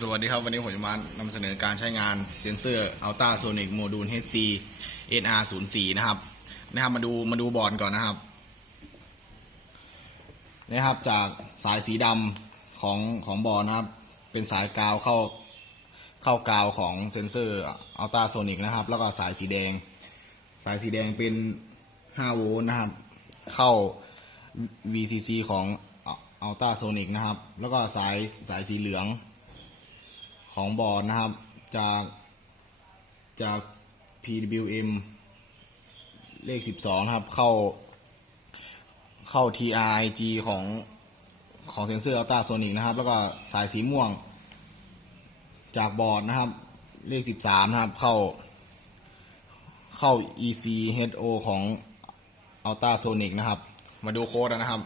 สวัสดีครับ วันนี้ผมจะมานำเสนอการใช้งานเซนเซอร์ Ultra Sonic Module HC NR 0 4 นะครับนะครับ มาดูมาดูบอร์ดก่อนนะครับนะครับจากสายสีดำของของบอร์ดนะครับ เป็นสายกาวเข้าเข้ากาวของเซนเซอร์ Ultra Sonic นะครับ แล้วก็สายสีแดง สายสีแดงเป็น 5 โวลต์นะครับ เข้า VCC ของ Ultra Sonic นะครับ แล้วก็สายสายสีเหลือง ของบอร์ดนะครับ จากจาก PWM เลข 12 นะครับ เข้า เข้า TRIG ของของเซนเซอร์ Ultra Sonic นะครับ แล้วก็สายสีม่วง จากบอร์ดนะครับ เลข 13 นะครับ เข้า เข้า ECHO ของ Ultra Sonic นะครับ มาดูโค้ดนะครับ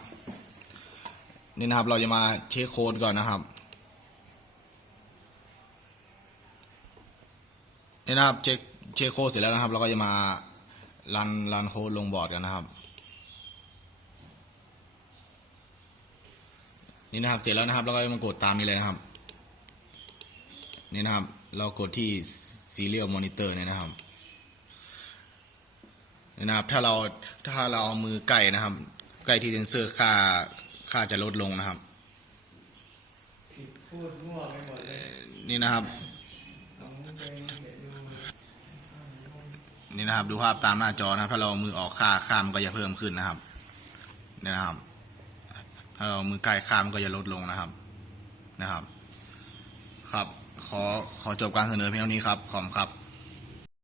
นี่นะครับเราจะมาเช็คโค้ดก่อนนะครับ นี่นะครับเช็คเช็คโค้ดเสร็จแล้วนะครับ เราก็จะมารันรันโค้ดลงบอร์ดกันนะครับ นี่นะครับเสร็จแล้วนะครับเราก็จะมากดตามนี้เลยนะครับ นี่นะครับ เรากดที่ serial monitor เนี่ยนะครับนี่นะครับ ถ้าเราถ้าเราเอามือใกล้นะครับ ใกล้ที่เซนเซอร์ค่าค่าจะลดลงนะครับผิดพูดมั่วไปหมดเลยนี่นะครับ ของเพลงเด็ดดู นี่นะครับ ดูภาพตามหน้าจอนะครับ ถ้าเราเอามือออกค่าค่ามก็จะเพิ่มขึ้นนะครับนี่นะครับ ถ้าเราเอามือใกล้ค่ามก็จะลดลงนะครับนะครับ ครับ ขอขอจบการเสนอเพียงเท่านี้ครับขอบครับ